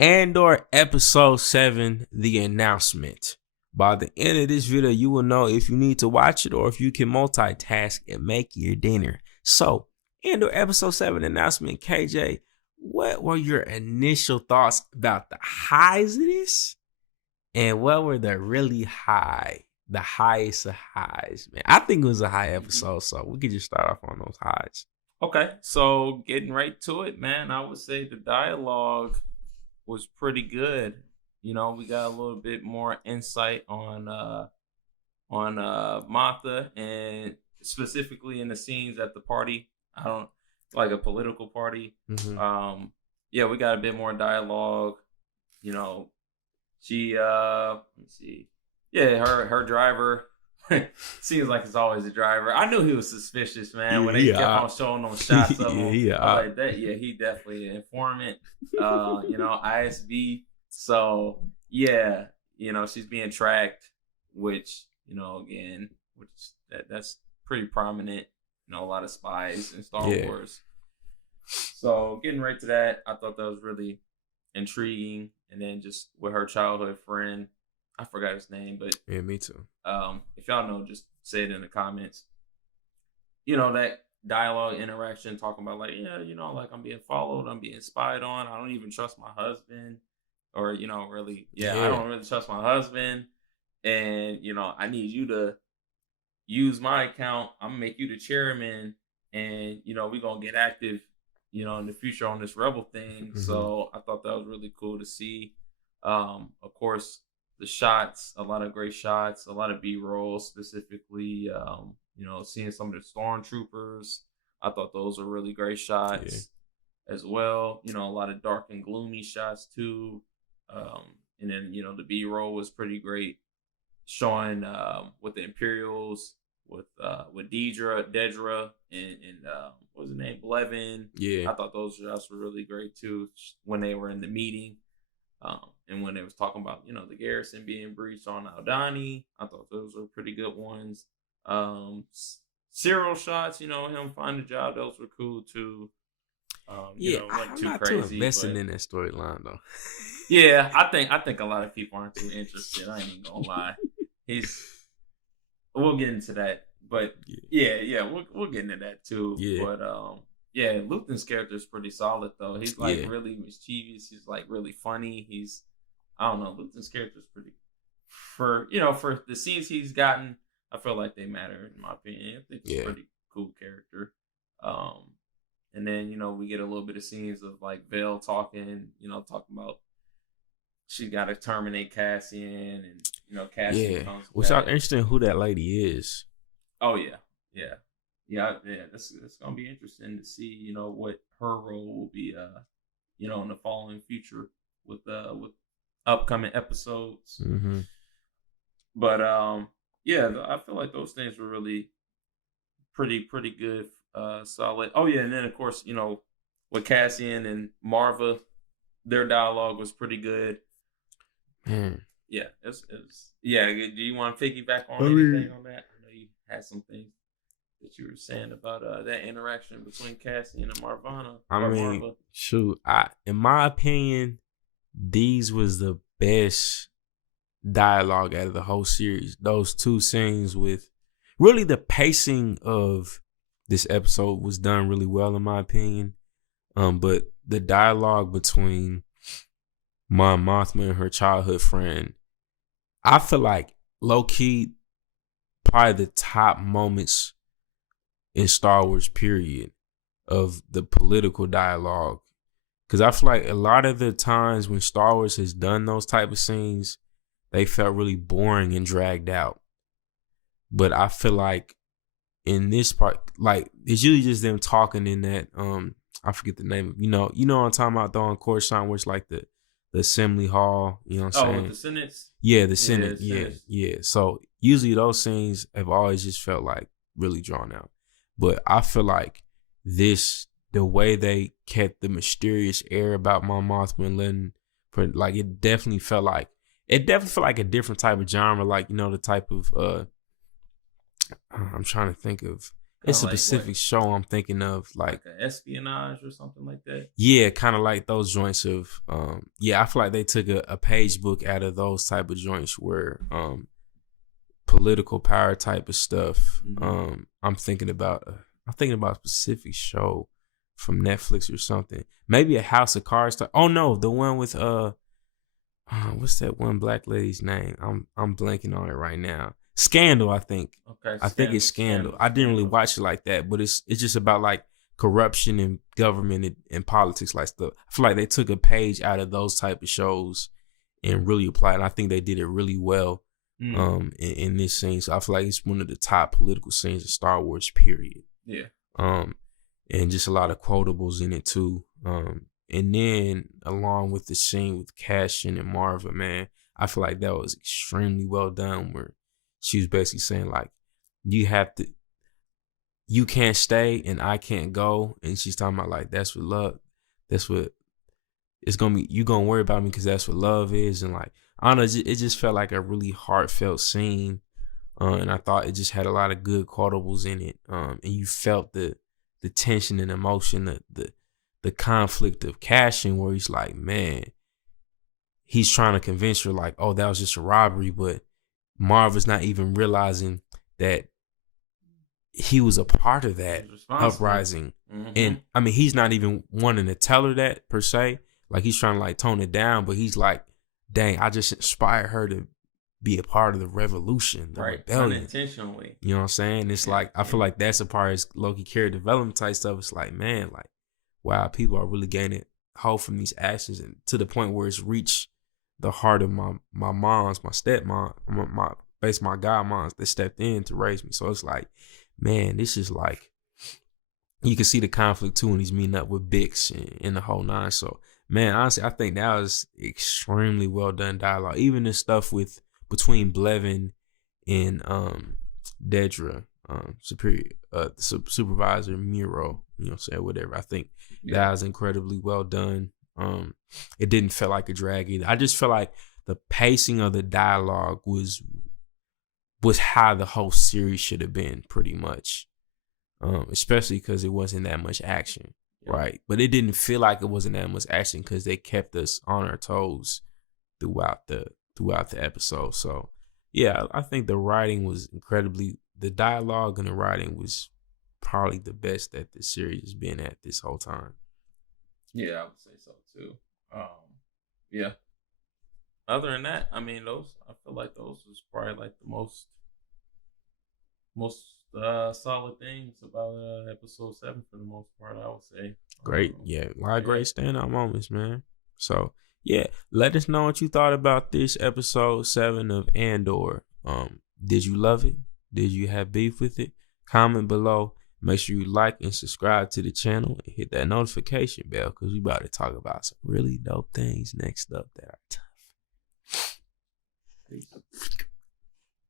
Andor episode 7, the announcement. By the end of this video, you will know if you need to watch it or if you can multitask and make your dinner. So, Andor episode 7 announcement. KJ, what were your initial thoughts about the highs of this? And what were the really high, the highest of highs, man? I think it was a high episode, so we could just start off on those highs. Okay, so getting right to it, man, I would say the dialogue was pretty good. You know, we got a little bit more insight on Martha, and specifically in the scenes at the party. I don't like a political party. Mm-hmm. Yeah, we got a bit more dialogue. You know, she let me see. Yeah, her driver seems like it's always a driver. I knew he was suspicious, man, when they kept on showing those shots of him. Like that, yeah, he definitely an informant. You know, ISB. So yeah, you know, she's being tracked, which, you know, again, that's pretty prominent. You know, a lot of spies in Star Wars. So getting right to that, I thought that was really intriguing. And then just with her childhood friend, I forgot his name, but yeah, me too. If y'all know, just say it in the comments. You know, that dialogue interaction talking about like, yeah, you know, like I'm being followed, I'm being spied on, I don't even trust my husband. Or, you know, really, I don't really trust my husband. And, you know, I need you to use my account. I'm going to make you the chairman. And, you know, we're going to get active, you know, in the future on this rebel thing. Mm-hmm. So I thought that was really cool to see. Of course, the shots, a lot of great shots, a lot of B-roll specifically, you know, seeing some of the stormtroopers. I thought those were really great shots as well. You know, a lot of dark and gloomy shots too. And then, you know, the B-roll was pretty great, showing with the Imperials, with Dedra, and what was the name, Blevin. Yeah, I thought those shots were really great too when they were in the meeting, and when they was talking about, you know, the garrison being breached on Aldhani. I thought those were pretty good ones. Cyril shots, you know, him finding a job, those were cool too. You know, wasn't I'm too not crazy, too invested in that storyline though. Yeah, I think a lot of people aren't too interested. I ain't even gonna lie. We'll get into that, but we'll get into that too. Yeah. But Luthen's character is pretty solid though. He's like really mischievous. He's like really funny. I don't know. Luthen's character is pretty for the scenes he's gotten. I feel like they matter in my opinion. I think he's a pretty cool character. And then, you know, we get a little bit of scenes of like Vale talking about she got to terminate Cassian, and, you know, Cassian comes back. Which I'm interested in who that lady is. Oh, yeah. That's going to be interesting to see, you know, what her role will be, you know, in the following future with upcoming episodes. Mm-hmm. But, I feel like those things were really pretty good. Solid. Oh yeah, and then of course, you know, with Cassian and Marva, their dialogue was pretty good. Yeah, it's yeah. Do you want to piggyback on anything on that? I know you had some things that you were saying about that interaction between Cassian and Marva. In my opinion, these was the best dialogue out of the whole series. Those two scenes with really the pacing of this episode was done really well in my opinion. But the dialogue between Mon Mothma and her childhood friend, I feel like low-key probably the top moments in Star Wars period of the political dialogue. Because I feel like a lot of the times when Star Wars has done those type of scenes, they felt really boring and dragged out. But I feel like in this part, like, it's usually just them talking in that, I forget the name of, you know what I'm talking about though, on Coruscant, where it's like the assembly hall, you know what I'm saying? Oh, the Senate? Yeah, the Senate, yeah. So usually those scenes have always just felt like really drawn out. But I feel like the way they kept the mysterious air about Mon Mothma and letting, like, it definitely felt like a different type of genre, like, you know, the type of, I'm trying to think of, Kind It's of a like what? specific show I'm thinking of, Like an espionage or something like that. yeah, kind of like those joints of yeah, I feel like they took a page book out of those type of joints where political power type of stuff. Mm-hmm. I'm thinking about a specific show from Netflix or something. Maybe a House of Cards type. Oh no, the one with what's that one black lady's name? I'm blanking on it right now. Scandal, I think. Okay, I think it's Scandal. I didn't really watch it like that, but it's just about like corruption and government and politics like stuff. I feel like they took a page out of those type of shows and really applied. And I think they did it really well in this scene. So I feel like it's one of the top political scenes of Star Wars, period. Yeah. And just a lot of quotables in it too. And then along with the scene with Cassian and Marva, man, I feel like that was extremely well done. Where she was basically saying like, you can't stay and I can't go, and she's talking about like that's what love, that's what it's gonna be. You gonna worry about me because that's what love is, and like I don't know, it just felt like a really heartfelt scene, and I thought it just had a lot of good quotables in it, and you felt the tension and emotion, the conflict of Cashin, where he's like, man, he's trying to convince her like, oh, that was just a robbery, but Marva's not even realizing that he was a part of that uprising. Mm-hmm. And I mean, he's not even wanting to tell her that per se. Like he's trying to like tone it down, but he's like, dang, I just inspired her to be a part of the revolution, the rebellion. Unintentionally. You know what I'm saying? It's like, I feel like that's a part of Loki character development type stuff. It's like, man, like, wow, people are really gaining hope from these actions, and to the point where it's reached the heart of my moms, my stepmom, my godmoms that stepped in to raise me. So it's like, man, this is like, you can see the conflict too when he's meeting up with Bix and the whole nine. So, man, honestly, I think that was extremely well done dialogue. Even the stuff between Blevin and Dedra, supervisor Miro, you know what I'm saying, whatever. I think that was incredibly well done. It didn't feel like a drag either. I just felt like the pacing of the dialogue was how the whole series should have been, pretty much. Especially because it wasn't that much action, right? But it didn't feel like it wasn't that much action because they kept us on our toes throughout the episode. So yeah, I think the writing was the dialogue and the writing was probably the best that the series has been at this whole time. Yeah, I would say so too. Yeah. Other than that, I mean, I feel like those was probably like the most solid things about episode 7 for the most part, I would say. Great. Yeah, a lot of great standout moments, man. So yeah, let us know what you thought about this episode 7 of Andor. Did you love it? Did you have beef with it? Comment below. Make sure you like and subscribe to the channel and hit that notification bell, because we about to talk about some really dope things next up that are tough. Peace.